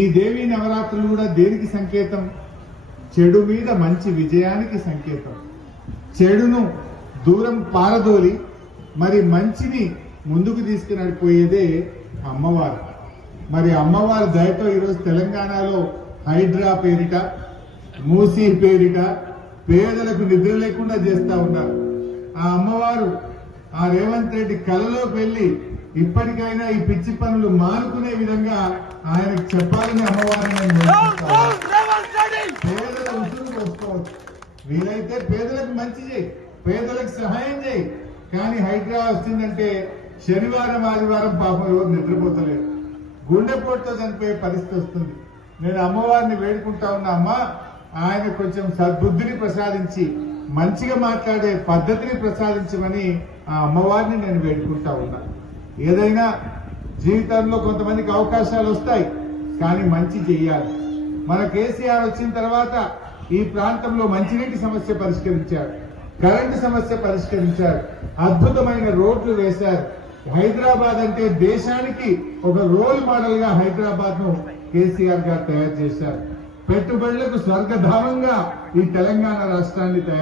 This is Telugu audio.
ఈ దేవీ నవరాత్రులు కూడా దేనికి సంకేతం? చెడు మీద మంచి విజయానికి సంకేతం. చెడును దూరం పారదోలి మరి మంచిని ముందుకు తీసుకునడిపోయేదే అమ్మవారు. మరి అమ్మవారి దయతో ఈరోజు తెలంగాణలో హైడ్రా పేరిట, మూసీ పేరిట పేదలకు నిద్ర లేకుండా చేస్తా ఉన్నారు. ఆ అమ్మవారు ఆ రేవంత్ రెడ్డి కలలోకి వెళ్లి ఇప్పటికైనా ఈ పిచ్చి పనులు మానుకునే విధంగా ఆయనకు చెప్పాలని అమ్మవారిని పేదల ఉసురు పోసుకోవచ్చు. వీలైతే పేదలకు మంచి చేయి, పేదలకు సహాయం చేయి. కానీ హైడ్రా వచ్చిందంటే శనివారం ఆదివారం పాపం ఎవరు నిద్రపోతలేరు, గుండెపోటుతో చనిపోయే పరిస్థితి వస్తుంది. నేను అమ్మవారిని వేడుకుంటా ఉన్నా, అమ్మా ఆయన కొంచెం సద్బుద్ధిని ప్రసాదించి మంచిగా మాట్లాడే పద్ధతిని ప్రసాదించమని ఆ అమ్మవారిని నేను వేడుకుంటా ఉన్నా. ఏదైనా జీవితంలో కొంతమందికి అవకాశాలు వస్తాయి, కానీ మంచి చెయ్యాలి. మన కేసీఆర్ వచ్చిన తర్వాత ఈ ప్రాంతంలో మంచినీటి సమస్య పరిష్కరించారు, కరెంటు సమస్య పరిష్కరించారు, అద్భుతమైన రోడ్లు వేశారు. హైదరాబాద్ అంటే దేశానికి ఒక రోల్ మోడల్ గా హైదరాబాద్ ను కేసీఆర్ గారు తయారు చేశారు. పెట్టుబడులకు స్వర్గధామంగా ఈ తెలంగాణ రాష్ట్రాన్ని తయారు